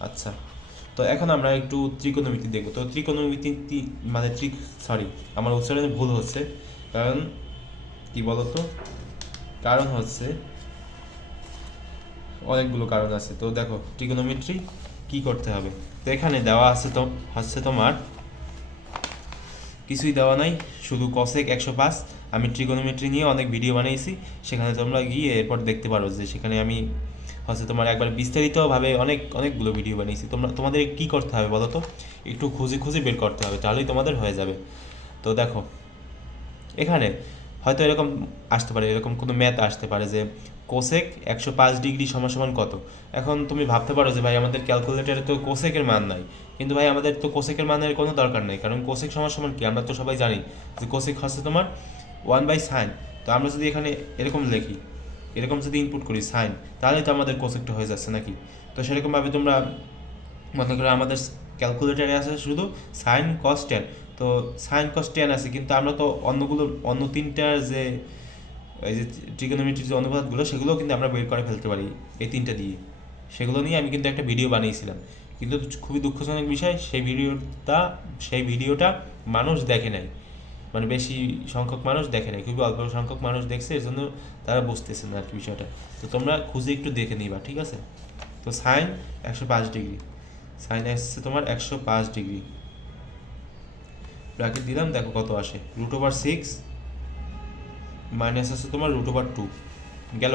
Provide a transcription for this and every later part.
আচ্ছা। তো এখন আমরা একটু ত্রিকোণমিতি দেখব। তো ত্রিকোণমিতি মানে ত্রি সরি আমার উচ্চারণে ভুল হচ্ছে। কারণ, কি বলতো? কারণ হচ্ছে, অনেকগুলো কারণ আছে। তো দেখো ট্রিগোনোমেট্রি কি করতে হবে? তো এখানে দেওয়া আছে তো, হচ্ছে তোমার, কিছুই দেওয়া নাই, শুধু কসেক একশো পাঁচ। আমি ট্রিগোনোমেট্রি নিয়ে অনেক ভিডিও বানিয়েছি। সেখানে তোমরা গিয়ে এরপর দেখতে পারো যে সেখানে আমি হচ্ছে তোমার একবার বিস্তারিতভাবে অনেক, অনেকগুলো ভিডিও বানিয়েছি। তোমরা, তোমাদের কি করতে হবে বলো তো? একটু খুঁজে খুঁজে বের করতে হবে, তাহলেই তোমাদের হয়ে যাবে। তো দেখো, এখানে হয়তো এরকম আসতে পারে, এরকম কোনো ম্যাথ আসতে পারে যে কোসেক একশো পাঁচ ডিগ্রি সমান কত? এখন তুমি ভাবতে পারো যে ভাই, আমাদের ক্যালকুলেটারে তো কোসেকের মান নাই। কিন্তু ভাই, আমাদের তো কোসেকের মানের কোনো দরকার নেই, কারণ কোসেক সমান সমান কি? আমরা তো সবাই জানি যে কোসেক হচ্ছে তোমার ওয়ান বাই সাইন তো আমরা যদি এখানে এরকম লিখি এরকম যদি ইনপুট করি সাইন তাহলে তো আমাদের কোসেকটা হয়ে যাচ্ছে নাকি? তো সেরকমভাবে তোমরা মনে করো আমাদের ক্যালকুলেটারে আছে শুধু সাইন কস টেন তো সাইন কস টেন আছে, কিন্তু আমরা তো অন্যগুলো, অন্য তিনটার যে, এই যে ট্রিগোনোমেট্রির যে অনুপাতগুলো, সেগুলোও কিন্তু আমরা বের করে ফেলতে পারি এই তিনটা দিয়ে। সেগুলো নিয়ে আমি কিন্তু একটা ভিডিও বানিয়েছিলাম। কিন্তু খুবই দুঃখজনক বিষয়, সেই ভিডিওটা সেই ভিডিওটা মানুষ দেখে নাই। মানে বেশি সংখ্যক মানুষ দেখে নাই, খুবই অল্প সংখ্যক মানুষ দেখছে এর জন্য তারা বুঝতেছে না আর কি বিষয়টা। তো তোমরা খুঁজে একটু দেখে নিবা, ঠিক আছে? তো সাইন একশো পাঁচ ডিগ্রি। সাইন আসছে তোমার একশো পাঁচ ডিগ্রি। ব্র্যাকেট দিলাম, দেখো কত আসে। রুট ওভার সিক্স, মাইনাস আছে তোমার রুট ওভার টু। গেল?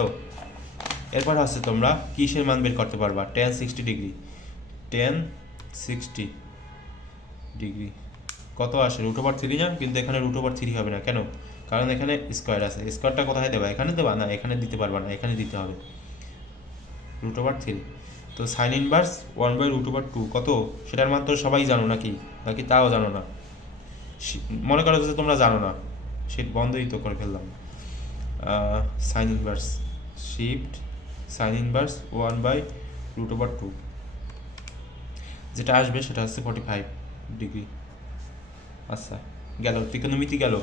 এরপর আছে তোমরা কিসের মান বের করতে পারবা? Tan sixty degree. Tan sixty degree. কত আসে? রুট ওভার থ্রি না? কিন্তু এখানে রুট ওভার থ্রি হবে না। কেন? কারণ এখানে স্কোয়ার আছে। স্কোয়ারটা কোথায় দেবা? এখানে দেবা? না, এখানে দিতে পারবা না। এখানে দিতে হবে। রুট ওভার থ্রি তো sine inverse one by root over two কত? সেটার মাত্র সবাই জানো নাকি? নাকি তাও জানো না? মনে করো যে তোমরা জানো না। সেট বন্ধই তো করে ফেললাম। Sine inverse shift sine inverse one by root over two যেটা আসবে সেটা হচ্ছে ফর্টি ফাইভ ডিগ্রি আচ্ছা গেল ত্রিকোণমিতি গেল